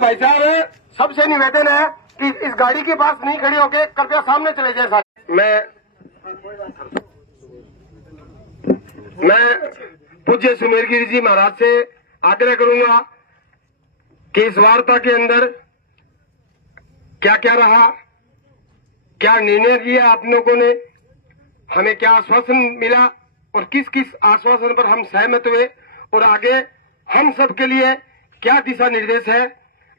भाई साहब, सबसे निवेदन है कि इस गाड़ी के पास नहीं खड़े होके कृपया सामने चले जाए साहब। मैं पूज्य सुमेरगिरी जी महाराज से आग्रह करूंगा कि इस वार्ता के अंदर क्या क्या रहा, क्या निर्णय लिया आप लोगों ने, हमें क्या आश्वासन मिला और किस किस आश्वासन पर हम सहमत हुए और आगे हम सब के लिए क्या दिशा निर्देश है,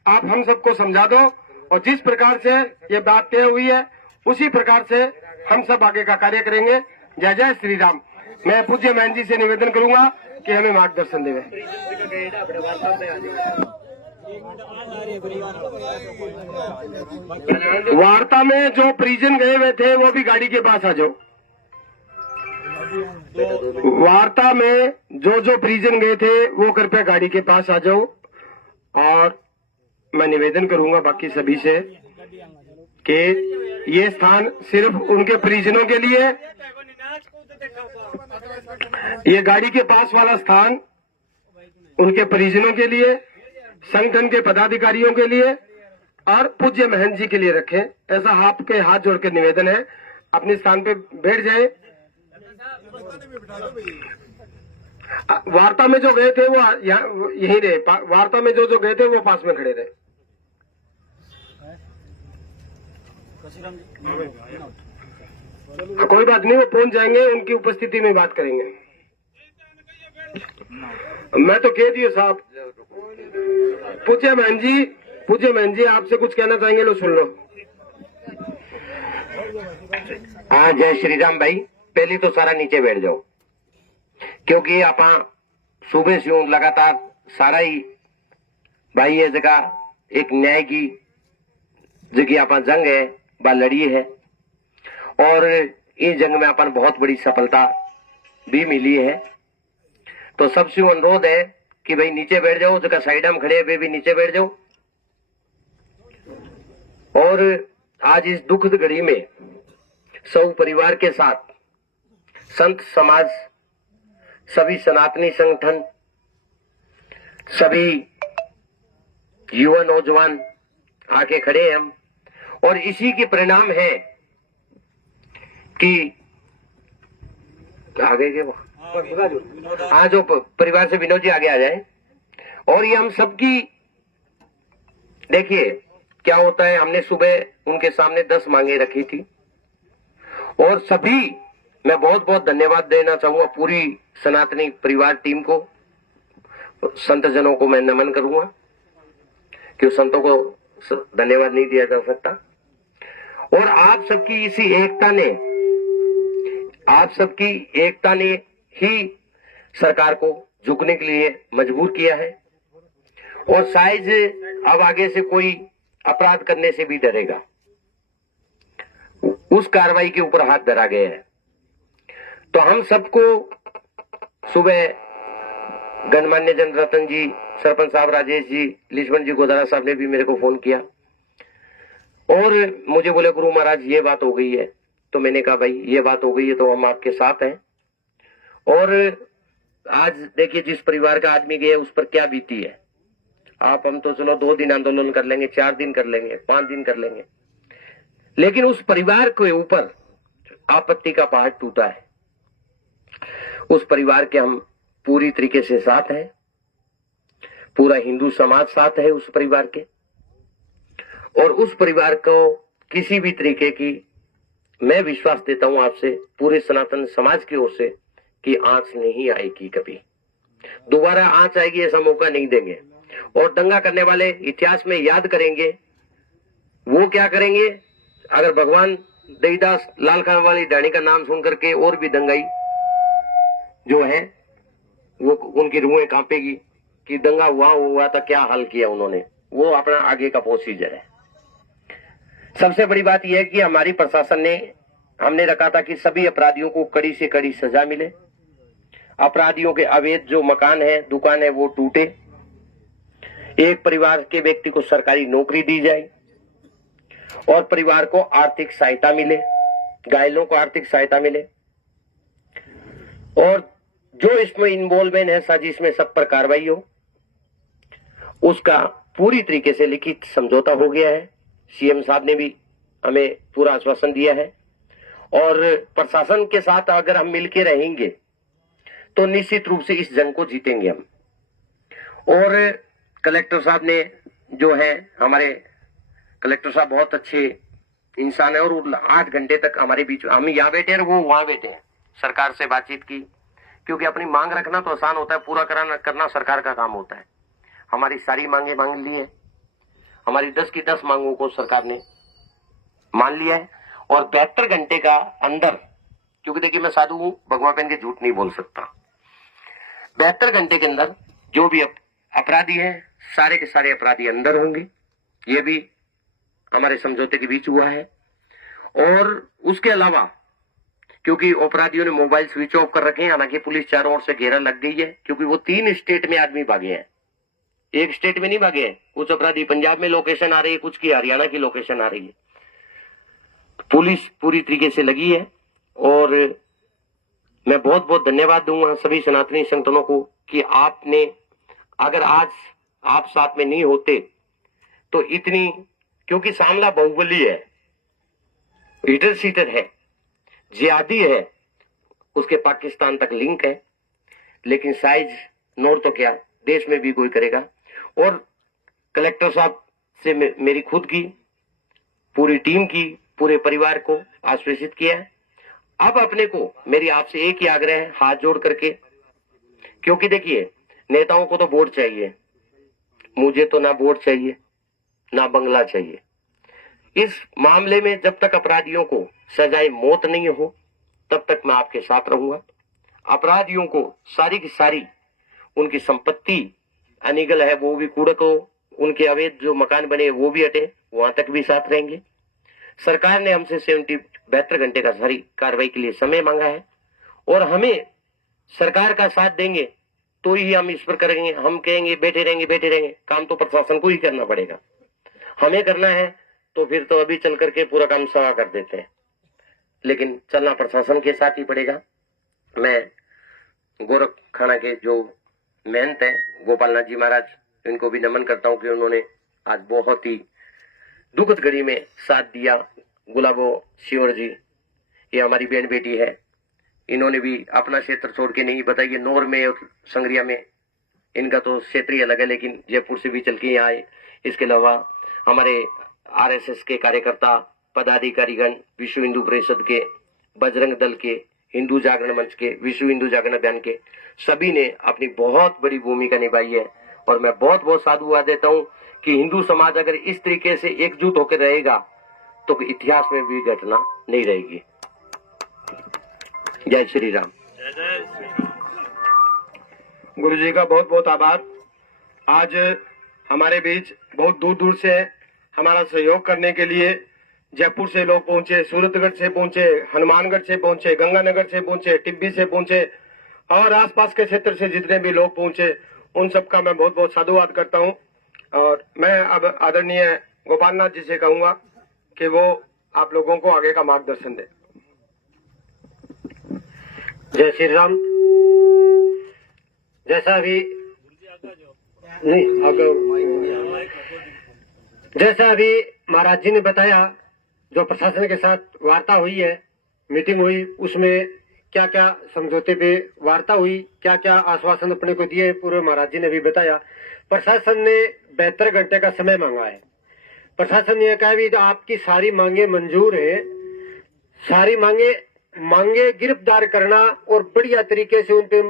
आप हम सबको समझा दो। और जिस प्रकार से ये बात तय हुई है उसी प्रकार से हम सब आगे का कार्य करेंगे। जय जय श्री राम। मैं पूज्य महंत जी से निवेदन करूंगा कि हमें मार्गदर्शन देवे। वार्ता में जो परिजन गए हुए थे वो भी गाड़ी के पास आ जाओ। वार्ता में जो परिजन गए थे वो कृपया गाड़ी के पास आ जाओ। और मैं निवेदन करूंगा बाकी सभी से कि ये स्थान सिर्फ उनके परिजनों के लिए, ये गाड़ी के पास वाला स्थान उनके परिजनों के लिए, संगठन के पदाधिकारियों के लिए और पूज्य महंत जी के लिए रखें। ऐसा आपके हाथ जोड़ के निवेदन है। अपने स्थान पे बैठ जाए। वार्ता में जो गए थे वो यहीं रहे। वार्ता में जो गए थे वो पास में खड़े रहे। कोई बात नहीं, वो पहुंच जाएंगे, उनकी उपस्थिति में बात करेंगे। मैं तो कह दिया साहब। पूज्य महंत जी आपसे कुछ कहना चाहेंगे, लो सुन लो। हाँ, जय श्री राम भाई। पहले तो सारा नीचे बैठ जाओ, क्योंकि आप सुबह से लगातार सारा ही भाई ये जगह एक न्याय की जगह आप जंग है बा लड़ी है और इस जंग में अपन बहुत बड़ी सफलता भी मिली है। तो सबसे अनुरोध है कि भाई नीचे बैठ जाओ, जगह साइड में खड़े वे भी नीचे बैठ जाओ। और आज इस दुखद घड़ी में सब परिवार के साथ संत समाज, सभी सनातनी संगठन, सभी युवा नौजवान आके खड़े हैं हम। और इसी के परिणाम है कि आगे के हाँ, जो परिवार से विनोद जी आगे आ जाए। और ये हम सबकी देखिए क्या होता है। हमने सुबह उनके सामने 10 मांगे रखी थी और सभी, मैं बहुत बहुत धन्यवाद देना चाहूंगा पूरी सनातनी परिवार टीम को, संत जनों को मैं नमन करूंगा कि संतों को धन्यवाद नहीं दिया जा सकता। और आप सबकी इसी एकता ने ही सरकार को झुकने के लिए मजबूर किया है। और शायद अब आगे से कोई अपराध करने से भी डरेगा, उस कार्रवाई के ऊपर हाथ धरा गया है। तो हम सबको सुबह गणमान्य जन रतन जी, सरपंच साहब राजेश जी, लिश्मन जी गोदारा साहब ने भी मेरे को फोन किया और मुझे बोले गुरु महाराज ये बात हो गई है। तो मैंने कहा भाई ये बात हो गई है तो हम आपके साथ हैं। और आज देखिए जिस परिवार का आदमी गया उस पर क्या बीती है। हम तो चलो 2 दिन आंदोलन कर लेंगे, 4 दिन कर लेंगे, 5 दिन कर लेंगे, लेकिन उस परिवार के ऊपर आपत्ति का पहाड़ टूटा है। उस परिवार के हम पूरी तरीके से साथ हैं, पूरा हिंदू समाज साथ है उस परिवार के। और उस परिवार को किसी भी तरीके की, मैं विश्वास देता हूं आपसे, पूरे सनातन समाज की ओर से, कि आंच नहीं आएगी, कभी दोबारा आंच आएगी ऐसा मौका नहीं देंगे। और दंगा करने वाले इतिहास में याद करेंगे वो क्या करेंगे। अगर भगवान देवीदास लाल खान वाली डाणी का नाम सुन करके और भी दंगाई जो है वो, उनकी रूहें कांपेगी कि दंगा हुआ था, क्या हाल किया उन्होंने। वो अपना आगे का प्रोसीजर है। सबसे बड़ी बात यह है कि हमारी प्रशासन ने, हमने रखा था कि सभी अपराधियों को कड़ी से कड़ी सजा मिले, अपराधियों के अवैध जो मकान है, दुकान है, वो टूटे, एक परिवार के व्यक्ति को सरकारी नौकरी दी जाए और परिवार को आर्थिक सहायता मिले, घायलों को आर्थिक सहायता मिले। और जो इसमें इन्वॉल्वमेंट है साजिश में, सब पर कार्रवाई हो, उसका पूरी तरीके से लिखित समझौता हो गया है। सीएम साहब ने भी हमें पूरा आश्वासन दिया है और प्रशासन के साथ अगर हम मिलकर रहेंगे तो निश्चित रूप से इस जंग को जीतेंगे हम। और कलेक्टर साहब ने जो है, हमारे कलेक्टर साहब बहुत अच्छे इंसान है और 8 घंटे तक हमारे बीच, हम यहाँ बैठे हैं वो वहां बैठे हैं, सरकार से बातचीत की, क्योंकि अपनी मांग रखना तो आसान होता है, पूरा करना सरकार का काम होता है। हमारी सारी मांगे मांग ली है, हमारी 10 की 10 मांगों को सरकार ने मान लिया है और 72 घंटे का अंदर, क्योंकि देखिए मैं साधु हूं, भगवान पहन के झूठ नहीं बोल सकता, 72 घंटे के अंदर जो भी अपराधी है सारे के सारे अपराधी अंदर होंगे। ये भी हमारे समझौते के बीच हुआ है। और उसके अलावा क्योंकि अपराधियों ने मोबाइल स्विच ऑफ कर रखे हैं, हालांकि पुलिस चारों ओर से घेरा लग गई है, क्योंकि वो 3 स्टेट में आदमी भागे हैं, एक स्टेट में नहीं भागे हैं। कुछ अपराधी पंजाब में लोकेशन आ रही है, कुछ की हरियाणा की लोकेशन आ रही है। पुलिस पूरी तरीके से लगी है और मैं बहुत बहुत धन्यवाद दूंगा सभी सनातनी संगठनों को कि आपने, अगर आज आप साथ में नहीं होते तो इतनी, क्योंकि सामला बाहुबली है, हीटर सीटर है, जिहादी है, उसके पाकिस्तान तक लिंक है, लेकिन साइज नोट तो क्या देश में भी कोई करेगा। और कलेक्टर साहब से मेरी खुद की, पूरी टीम की, पूरे परिवार को आश्वासित किया है। अब अपने को, मेरी आपसे एक ही आग्रह है, हाथ जोड़ करके, क्योंकि देखिए नेताओं को तो वोट चाहिए, मुझे तो ना वोट चाहिए ना बंगला चाहिए। इस मामले में जब तक अपराधियों को सजाए मौत नहीं हो तब तक मैं आपके साथ रहूंगा। अपराधियों को सारी की सारी उनकी संपत्ति अनिगल है वो भी कूड़क हो, उनके अवैध जो मकान बने वो भी हटे, वहां तक भी साथ रहेंगे। सरकार ने हमसे 72 घंटे का सारी कार्रवाई के लिए समय मांगा है और हमें सरकार का साथ देंगे तो ही हम इस पर करेंगे। हम कहेंगे बैठे रहेंगे, काम तो प्रशासन को ही करना पड़ेगा। हमें करना है तो फिर तो अभी चल करके पूरा काम सवा कर देते हैं, लेकिन चलना प्रशासन के साथ ही पड़ेगा। मैं गोरखखाना के जो महंत है गोपाल नाथ जी महाराज, इनको भी नमन करता हूं कि उन्होंने आज बहुत ही दुखद घड़ी में साथ दिया। गुलाबो शिवर जी, ये हमारी बहन बेटी है, इन्होंने भी अपना क्षेत्र छोड़ के नहीं, बताइए नौर में और संग्रिया में इनका तो क्षेत्र ही अलग है, लेकिन जयपुर से भी चल के यहाँ आए। इसके अलावा हमारे आरएसएस के कार्यकर्ता, पदाधिकारीगण, विश्व हिंदू परिषद के, बजरंग दल के, हिंदू जागरण मंच के, विश्व हिंदू जागरण अभियान के, सभी ने अपनी बहुत बड़ी भूमिका निभाई है। और मैं बहुत बहुत साधुवाद देता हूँ कि हिंदू समाज अगर इस तरीके से एकजुट होकर रहेगा तो इतिहास में भी घटना नहीं रहेगी। जय श्री राम। गुरु जी का बहुत बहुत आभार। आज हमारे बीच बहुत दूर दूर से हमारा सहयोग करने के लिए जयपुर से लोग पहुंचे, सूरतगढ़ से पहुंचे, हनुमानगढ़ से पहुंचे, गंगानगर से पहुंचे, टिब्बी से पहुंचे और आसपास के क्षेत्र से जितने भी लोग पहुंचे उन सबका मैं बहुत बहुत साधुवाद करता हूं। और मैं अब आदरणीय गोपाल नाथ जी से कहूंगा कि वो आप लोगों को आगे का मार्गदर्शन दे। जय श्री राम। जैसा अभी महाराज जी ने बताया, जो प्रशासन के साथ वार्ता हुई है, मीटिंग हुई, उसमें क्या क्या समझौते पे वार्ता हुई, क्या क्या आश्वासन अपने को दिए, पूरे महाराज जी ने भी बताया। प्रशासन ने 72 घंटे का समय मांगा है। प्रशासन ने कहा भी आपकी सारी मांगे मंजूर है, सारी मांगे गिरफ्तार करना और बढ़िया तरीके से उन पे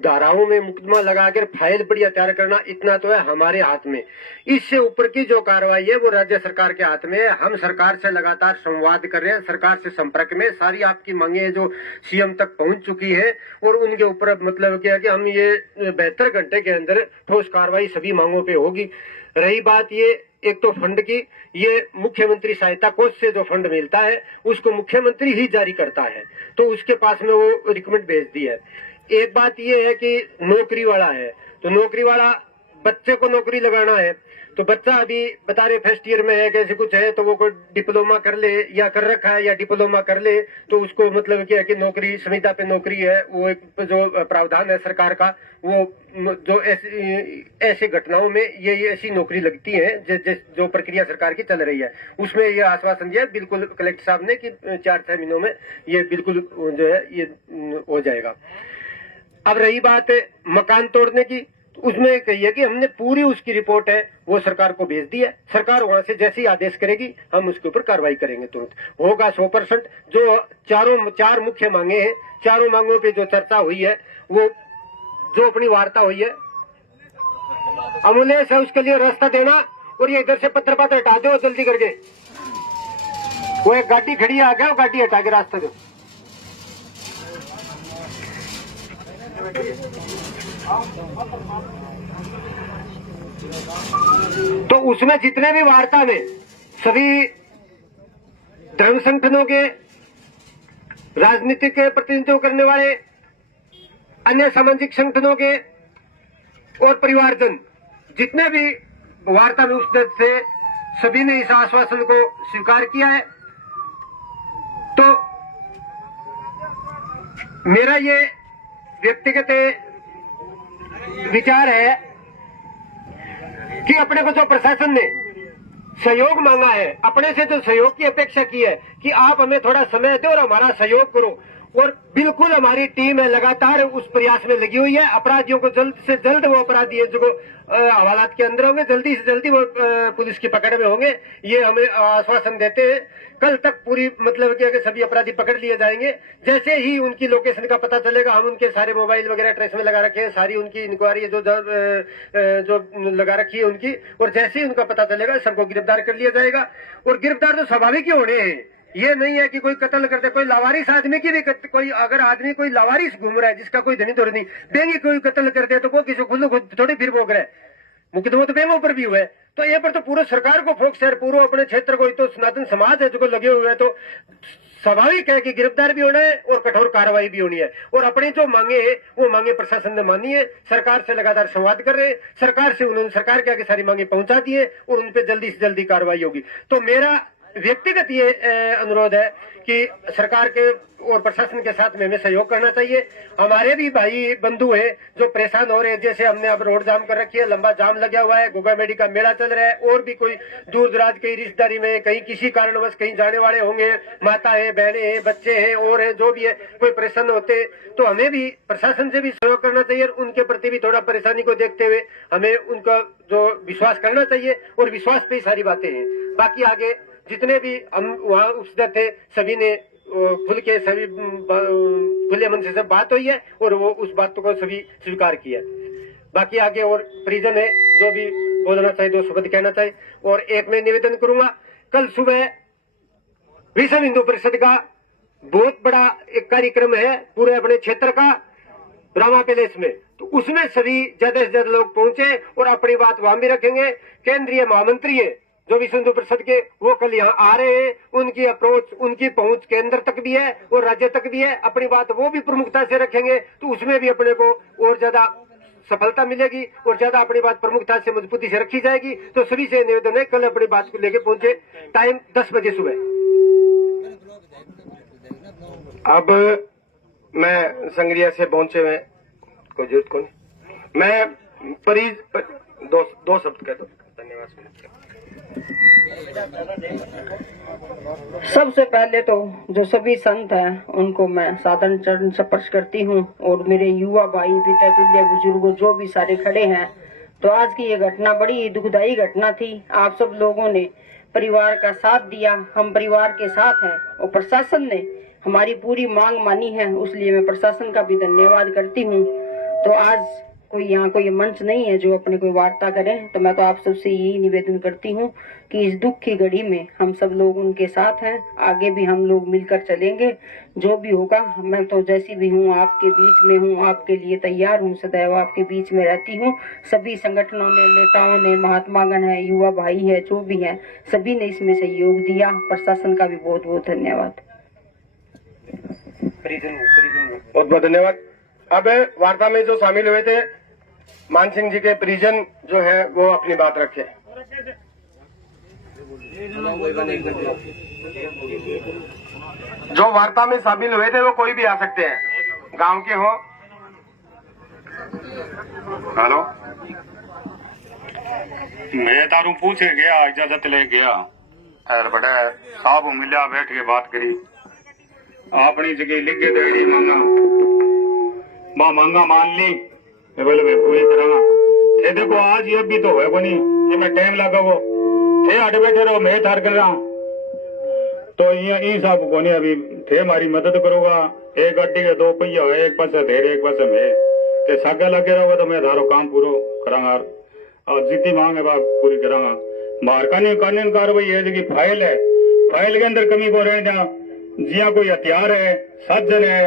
धाराओं में मुकदमा लगाकर फाइल बढ़िया तैयार करना, इतना तो है हमारे हाथ में। इससे ऊपर की जो कार्रवाई है वो राज्य सरकार के हाथ में है। हम सरकार से लगातार संवाद कर रहे हैं, सरकार से संपर्क में, सारी आपकी मांगे जो सीएम तक पहुंच चुकी है और उनके ऊपर मतलब क्या कि हम ये 72 घंटे के अंदर ठोस कार्रवाई सभी मांगों पे होगी। रही बात ये एक तो फंड की, ये मुख्यमंत्री सहायता कोष से जो फंड मिलता है उसको मुख्यमंत्री ही जारी करता है, तो उसके पास में वो रिकमेंड भेज दी है। एक बात ये है कि नौकरी वाला है, तो नौकरी वाला बच्चे को नौकरी लगाना है तो बच्चा अभी बता रहे फर्स्ट ईयर में है, कैसे कुछ है, तो वो कोई डिप्लोमा कर ले या कर रखा है या डिप्लोमा कर ले तो उसको मतलब क्या है कि नौकरी संविदा पे नौकरी है, वो एक जो प्रावधान है सरकार का, वो जो ऐसे घटनाओं में ये ऐसी नौकरी लगती है जो प्रक्रिया सरकार की चल रही है, उसमें ये आश्वासन दिया बिल्कुल कलेक्टर साहब ने कि 4-6 महीनों में ये बिल्कुल जो है ये हो जाएगा। अब रही बात मकान तोड़ने की, तो उसमें कही है कि हमने पूरी उसकी रिपोर्ट है वो सरकार को भेज दी है, सरकार वहां से जैसे ही आदेश करेगी हम उसके ऊपर कार्रवाई करेंगे, तुरंत होगा 100%। जो चार मुख्य मांगे हैं, चारों मांगों पे जो चर्चा हुई है, वो जो अपनी वार्ता हुई है, अमूल्य से उसके लिए रास्ता देना, और ये इधर से पत्थर पात्र हटा दो जल्दी करके, वो एक गाड़ी खड़ी है आगे, वो गाड़ी हटा के रास्ता दो। तो उसमें जितने भी वार्ता में सभी धर्म संगठनों के, राजनीतिक प्रतिनिधित्व करने वाले, अन्य सामाजिक संगठनों के और परिवारजन जितने भी वार्ता में उपस्थित थे, सभी ने इस आश्वासन को स्वीकार किया है। तो मेरा ये व्यक्तिगत विचार है कि अपने को जो प्रशासन ने सहयोग मांगा है, अपने से जो सहयोग की अपेक्षा की है कि आप हमें थोड़ा समय दो और हमारा सहयोग करो, और बिल्कुल हमारी टीम है लगातार उस प्रयास में लगी हुई है। अपराधियों को जल्द से जल्द, वो अपराधी है जो हवालात के अंदर होंगे, जल्दी से जल्दी वो पुलिस की पकड़ में होंगे, ये हमें आश्वासन देते हैं। कल तक पूरी मतलब कि सभी अपराधी पकड़ लिए जाएंगे। जैसे ही उनकी लोकेशन का पता चलेगा, हम उनके सारे मोबाइल वगैरह ट्रेस में लगा रखे हैं, सारी उनकी इंक्वायरी जो लगा रखी है उनकी, और जैसे ही उनका पता चलेगा सबको गिरफ्तार कर लिया जाएगा। और गिरफ्तार तो स्वाभाविक ही होने हैं, ये नहीं है कि कोई कत्ल करते, कोई लावारिस आदमी की भी कोई अगर आदमी कोई लावारिस घूम रहा है जिसका कोई धनी धोर नहीं, बेंगी कोई कत्ल कर दे तो वो किसी खुद थोड़ी फिर भोग रहा है, मुकदमा तो बेंगों पर भी हुआ है। तो ये पर तो पूरे सरकार को फोकस है, पूरा अपने क्षेत्र को, तो सनातन समाज है जो लगे हुए हैं, तो स्वाभाविक है कि गिरफ्तार भी होना है और कठोर कार्रवाई भी होनी है। और अपनी जो मांगे है वो मांगे प्रशासन ने मानी है, सरकार से लगातार संवाद कर रहे हैं, सरकार से उन्होंने सरकार के आगे सारी मांगे पहुंचा दी है और उन पर जल्दी से जल्दी कार्रवाई होगी। तो मेरा व्यक्तिगत ये अनुरोध है कि सरकार के और प्रशासन के साथ में हमें सहयोग करना चाहिए। हमारे भी भाई बंधु हैं जो परेशान हो रहे हैं, जैसे हमने अब रोड जाम कर रखी है, लंबा जाम लगा हुआ है, गोगा मेडी का मेला चल रहा है, और भी कोई दूर दराज कहीं रिश्तेदारी में, कहीं किसी कारणवश कहीं जाने वाले होंगे, माता है, बहनें हैं, बच्चे हैं और है जो भी है, कोई परेशान होते, तो हमें भी प्रशासन से भी सहयोग करना चाहिए। उनके प्रति भी थोड़ा परेशानी को देखते हुए हमें उनका जो विश्वास करना चाहिए, और विश्वास पे ही सारी बातें हैं। बाकी आगे जितने भी हम वहाँ उपस्थित थे सभी ने खुल के, सभी खुले मन से सब बात हुई है और वो उस बात को सभी स्वीकार किया। बाकी आगे और परिजन है जो भी बोलना चाहे, दो शब्द कहना चाहे। और एक मैं निवेदन करूंगा, कल सुबह विश्व हिंदू परिषद का बहुत बड़ा एक कार्यक्रम है पूरे अपने क्षेत्र का, रामा पैलेस में, तो उसमें सभी ज्यादा से ज्यादा लोग पहुंचे और अपनी बात वहां भी रखेंगे। केंद्रीय महामंत्री है जो विश्व हिंदू परिषद के, वो कल यहाँ आ रहे हैं, उनकी अप्रोच, उनकी पहुंच केंद्र तक भी है और राज्य तक भी है, अपनी बात वो भी प्रमुखता से रखेंगे, तो उसमें भी अपने को और ज्यादा सफलता मिलेगी और ज्यादा अपनी बात प्रमुखता से, मजबूती से रखी जाएगी। तो सभी से निवेदन है कल अपनी बात को लेके पहुंचे, टाइम 10 बजे सुबह। अब मैं संग्रिया से पहुंचे हुए, कोई जरूरत कौन, मैं दो शब्द कहता हूँ। धन्यवाद। सबसे पहले तो जो सभी संत हैं उनको मैं साधारण चरण स्पर्श करती हूँ, और मेरे युवा भाई, पिता तुल्य बुजुर्गों जो भी सारे खड़े हैं। तो आज की ये घटना बड़ी ही दुखदायी घटना थी। आप सब लोगों ने परिवार का साथ दिया, हम परिवार के साथ हैं, और प्रशासन ने हमारी पूरी मांग मानी है, उसलिए मैं प्रशासन का भी धन्यवाद करती हूँ। तो आज कोई यहाँ कोई मंच नहीं है जो अपने कोई वार्ता करें, तो मैं तो आप सबसे यही निवेदन करती हूँ कि इस दुख की घड़ी में हम सब लोग उनके साथ हैं, आगे भी हम लोग मिलकर चलेंगे। जो भी होगा, मैं तो जैसी भी हूँ आपके बीच में हूँ, आपके लिए तैयार हूँ, सदैव आपके बीच में रहती हूँ। सभी संगठनों ने, नेताओं ने, महात्मागण है, युवा भाई है, जो भी है, सभी ने इसमें सहयोग दिया। प्रशासन का भी बहुत बहुत धन्यवाद। बहुत बहुत धन्यवाद। अब वार्ता में जो शामिल हुए थे मानसिंह जी के परिजन जो है वो अपनी बात रखे। जो वार्ता में शामिल हुए थे वो कोई भी आ सकते हैं, गांव के हो। हेलो, मैं तारू पूछे गया, इजाजत ले गया और बड़ा साहब मिला, बैठ के बात करी, अपनी जगह लिख के दे मांगा बा मांगा मान ली, बोले मैं पूरी करूंगा। थे देखो आज ये भी तो है बनी, ये मैं टाइम लगा वो थे हट बैठे रहो, मैं थार कर रहा तो ये साहब को नहीं अभी थे हमारी मदद करोगा। एक गाड़ी के दो पहिया है, एक पास धेर एक पास मैं ते सागे लगे रहोगा तो मैं थारो काम पूरा करांगा और जितनी मांग है बात पूरी करांगा। बाहर कानून कार्रवाई है जो फाइल है, फाइल के अंदर कमी को रहने देना, जिया कोई हथियार है, साजन है,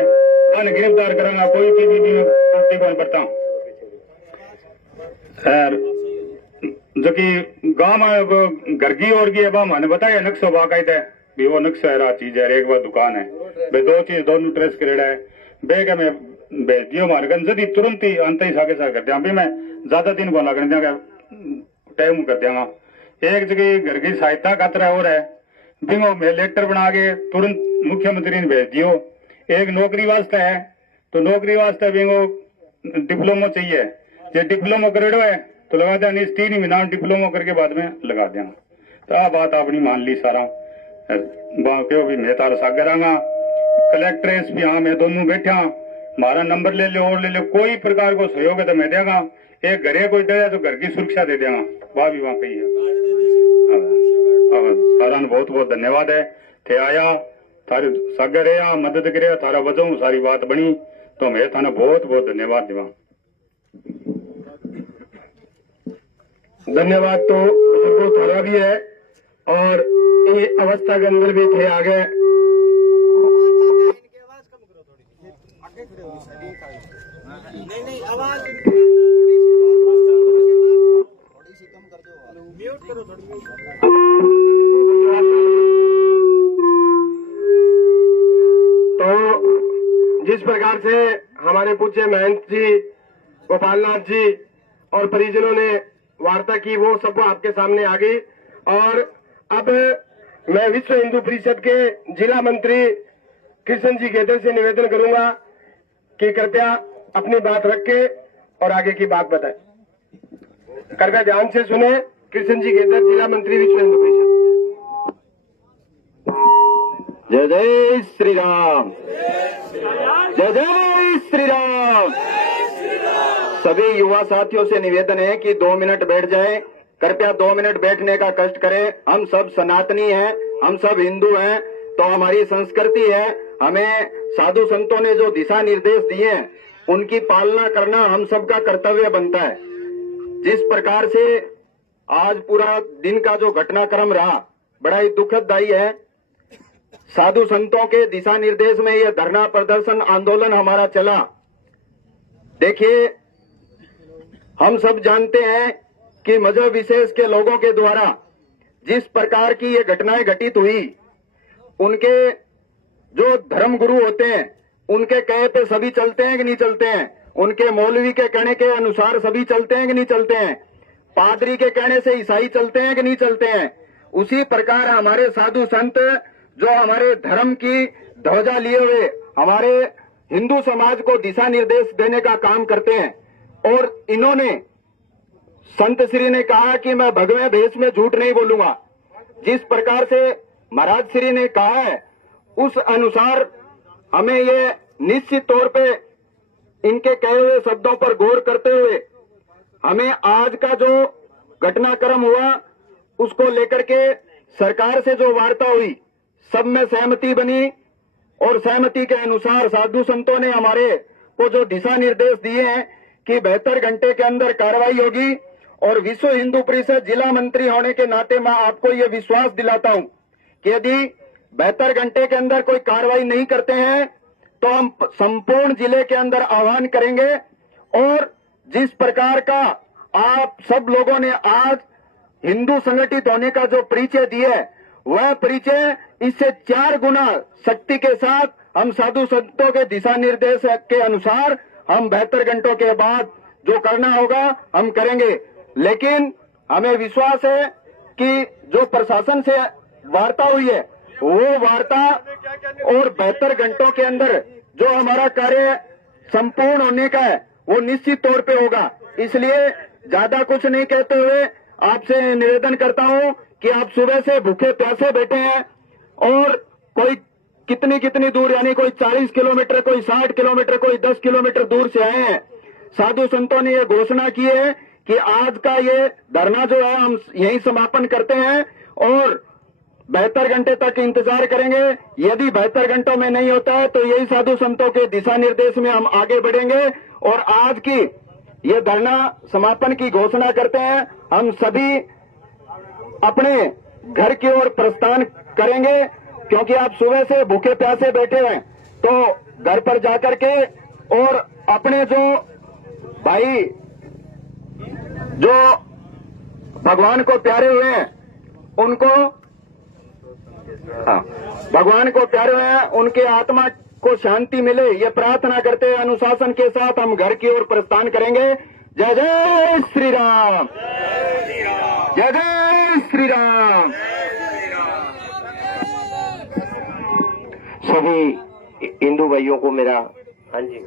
अन गिरफ्तार करांगा, कोई किसी भी गलती को करता हूँ। जो कि गांव में घर की और की है, मैंने बताया नक्शा बाकायदा है भी वो नक्शा है, चीज है, एक बार दुकान है, भाई दो चीज दोनों ट्रेस करेड़ा है, बेग में भेज दियो मारे गन जदी तुरंत ही अंत ही सागे साग कर दिया। अभी मैं ज्यादा दिन को लगने देंगे टाइम कर दिया। एक जगह घर की सहायता खतरा और है, बिंगो में लेटर बना के तुरंत मुख्यमंत्री ने भेज दियो। एक नौकरी वास्ते है तो नौकरी वास्ते बिंगो डिप्लोमा चाहिए, जो डिप्लोमा करेड़ो है तो लगा दिया, नहीं 3 महीना डिप्लोमा करके बाद में लगा देंगे। तो आ बात अपनी मान ली सारा क्यों भी मैं तारा साग करांगा। कलेक्टर एसपी हाँ मैं दोनों बैठा, हमारा नंबर ले लो और ले लो, कोई प्रकार को सहयोग है तो मैं देगा। एक घरे कोई डरे तो घर की सुरक्षा दे देगा, वह भी वहां कही है। सारा बहुत बहुत धन्यवाद है, थे आया थारे सागर है मदद करे, थारा वजह सारी बात बनी तो मैं थाना बहुत बहुत धन्यवाद देवा। धन्यवाद तो सबको थारा भी है और ये अवस्था के अंदर भी थे आगे। तो जिस प्रकार से हमारे पूज्य महंत जी, गोपालनाथ जी और परिजनों ने वार्ता की वो सब आपके सामने आ गई। और अब मैं विश्व हिंदू परिषद के जिला मंत्री कृष्ण जी गेदर से निवेदन करूंगा कि कृपया अपनी बात रख के और आगे की बात बताएं। कृपया ध्यान से सुने। कृष्ण जी गेदर, जिला मंत्री विश्व हिंदू परिषद। जय जय श्री राम, जय जय श्री राम। सभी युवा साथियों से निवेदन है कि 2 मिनट बैठ जाएं, कृपया 2 मिनट बैठने का कष्ट करें। हम सब सनातनी हैं, हम सब हिंदू हैं, तो हमारी संस्कृति है, हमें साधु संतों ने जो दिशा निर्देश दिए हैं उनकी पालना करना हम सबका कर्तव्य बनता है। जिस प्रकार से आज पूरा दिन का जो घटनाक्रम रहा बड़ा ही दुखददायी है। साधु संतों के दिशा निर्देश में यह धरना प्रदर्शन आंदोलन हमारा चला। देखिए, हम सब जानते हैं कि मजहब विशेष के लोगों के द्वारा जिस प्रकार की ये घटनाएं घटित हुई, उनके जो धर्म गुरु होते हैं उनके कहे पे सभी चलते हैं कि नहीं चलते हैं, उनके मौलवी के कहने के अनुसार सभी चलते हैं कि नहीं चलते हैं, पादरी के कहने से ईसाई चलते हैं कि नहीं चलते हैं। उसी प्रकार हमारे साधु संत जो हमारे धर्म की ध्वजा लिए हुए हमारे हिंदू समाज को दिशा निर्देश देने का काम करते हैं। और इन्होंने संत श्री ने कहा कि मैं भगवे भेष में झूठ नहीं बोलूंगा। जिस प्रकार से महाराज श्री ने कहा है उस अनुसार हमें ये निश्चित तौर पे इनके कहे हुए शब्दों पर गौर करते हुए हमें आज का जो घटनाक्रम हुआ उसको लेकर के सरकार से जो वार्ता हुई सब में सहमति बनी और सहमति के अनुसार साधु संतों ने हमारे को जो दिशा निर्देश दिए हैं कि 72 घंटे के अंदर कार्रवाई होगी। और विश्व हिंदू परिषद जिला मंत्री होने के नाते मैं आपको ये विश्वास दिलाता हूं कि यदि 72 घंटे के अंदर कोई कार्रवाई नहीं करते हैं तो हम संपूर्ण जिले के अंदर आह्वान करेंगे। और जिस प्रकार का आप सब लोगों ने आज हिंदू संगठित होने का जो परिचय दिया है वह परिचय इससे 4 गुना शक्ति के साथ हम साधु संतों के दिशा निर्देश के अनुसार हम 72 घंटों के बाद जो करना होगा हम करेंगे। लेकिन हमें विश्वास है कि जो प्रशासन से वार्ता हुई है वो वार्ता और 72 घंटों के अंदर जो हमारा कार्य संपूर्ण होने का है वो निश्चित तौर पे होगा। इसलिए ज्यादा कुछ नहीं कहते हुए आपसे निवेदन करता हूं कि आप सुबह से भूखे प्यासे बैठे हैं और कोई कितनी दूर, यानी कोई 40 किलोमीटर, कोई 60 किलोमीटर, कोई 10 किलोमीटर दूर से आए हैं। साधु संतों ने ये घोषणा की है कि आज का ये धरना जो है हम यहीं समापन करते हैं और 72 घंटे तक इंतजार करेंगे। यदि 72 घंटों में नहीं होता है तो यही साधु संतों के दिशा निर्देश में हम आगे बढ़ेंगे और आज की ये धरना समापन की घोषणा करते हैं। हम सभी अपने घर की ओर प्रस्थान करेंगे क्योंकि आप सुबह से भूखे प्यासे बैठे हैं, तो घर पर जाकर के और अपने जो भाई जो भगवान को प्यारे हुए हैं उनको, भगवान को प्यारे हुए हैं उनके आत्मा को शांति मिले, ये प्रार्थना करते हुए अनुशासन के साथ हम घर की ओर प्रस्थान करेंगे। जय जय श्री राम, जय जय श्री राम। सभी हिंदू भाइयों को मेरा, हाँ जी,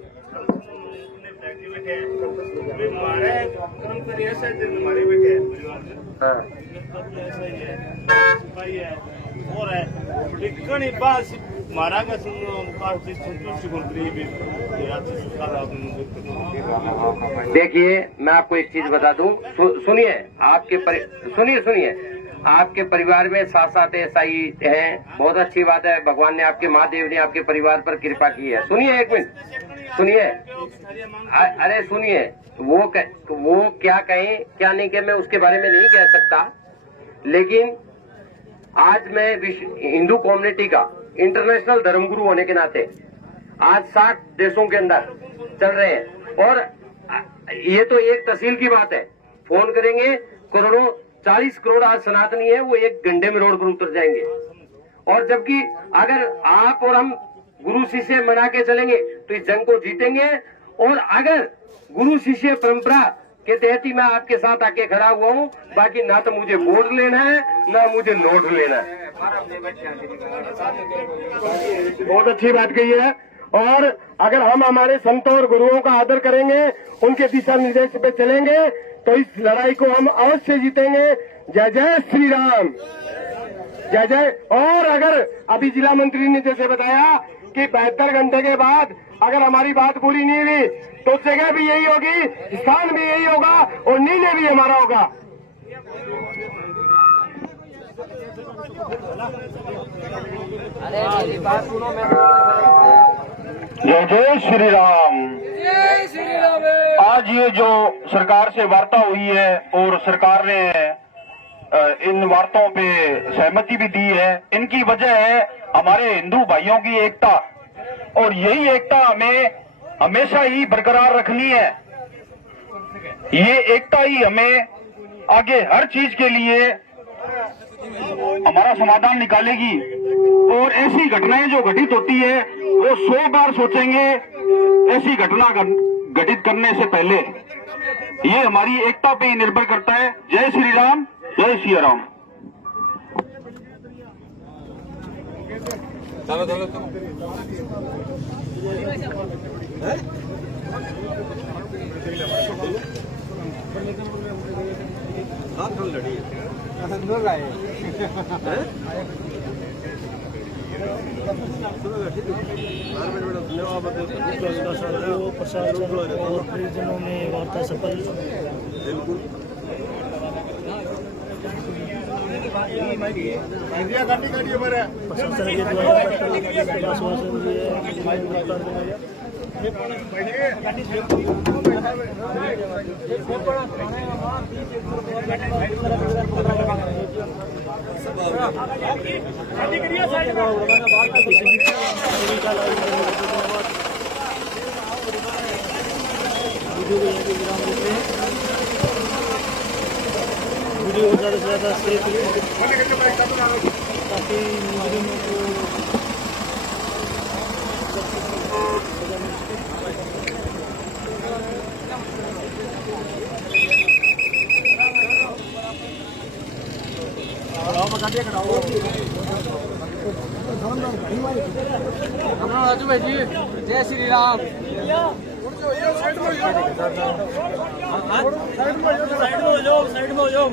देखिए मैं आपको एक चीज बता दूं, सुनिए, सुनिए आपके परिवार में 7 ऐसाई हैं, बहुत अच्छी बात है। भगवान ने, आपके महादेव ने आपके परिवार पर कृपा की है। सुनिए, एक मिनट सुनिए, अरे सुनिए, वो क्या कहें क्या नहीं कहें मैं उसके बारे में नहीं कह सकता, लेकिन आज मैं हिंदू कम्युनिटी का इंटरनेशनल धर्मगुरु होने के नाते आज 60 देशों के अंदर चल रहे हैं और ये तो एक तहसील की बात है। फोन करेंगे करोड़ों, 40 करोड़ आज सनातनी है, वो एक घंटे में रोड पर उतर जाएंगे। और जबकि अगर आप और हम गुरु शिष्य मना के चलेंगे तो इस जंग को जीतेंगे। और अगर गुरु शिष्य परंपरा के तहत ही मैं आपके साथ आके खड़ा हुआ हूँ, बाकी ना तो मुझे वोट लेना है ना मुझे नोट लेना है। बहुत अच्छी बात कही है। और अगर हम हमारे संतों और गुरुओं का आदर करेंगे, उनके दिशा निर्देश पे चलेंगे तो इस लड़ाई को हम अवश्य जीतेंगे। जय जय श्री राम, जय जय। और अगर अभी जिला मंत्री ने जैसे बताया कि 72 घंटे के बाद अगर हमारी बात पूरी नहीं हुई तो जगह भी यही होगी, स्थान भी यही होगा और निर्णय भी हमारा होगा। जय जय श्री राम। आज ये जो सरकार से वार्ता हुई है और सरकार ने इन वार्ताओं पे सहमति भी दी है, इनकी वजह है हमारे हिंदू भाइयों की एकता, और यही एकता हमें हमेशा ही बरकरार रखनी है। ये एकता ही हमें आगे हर चीज के लिए हमारा समाधान निकालेगी। और ऐसी घटनाएं जो घटित होती है वो 100 बार सोचेंगे ऐसी घटना घटित करने से पहले। ये हमारी एकता पे ही निर्भर करता है। जय श्री राम, जय श्री राम। प्रशासन और परिजनों में वार्ता सफल। प्रशासन के द्वारा आश्वासन दिए। वीडियो को ज़्यादा से ज़्यादा शेयर करें ताकि मुजरिमों को राजू भाई जी जय श्री राम। साइड में हो जाओ।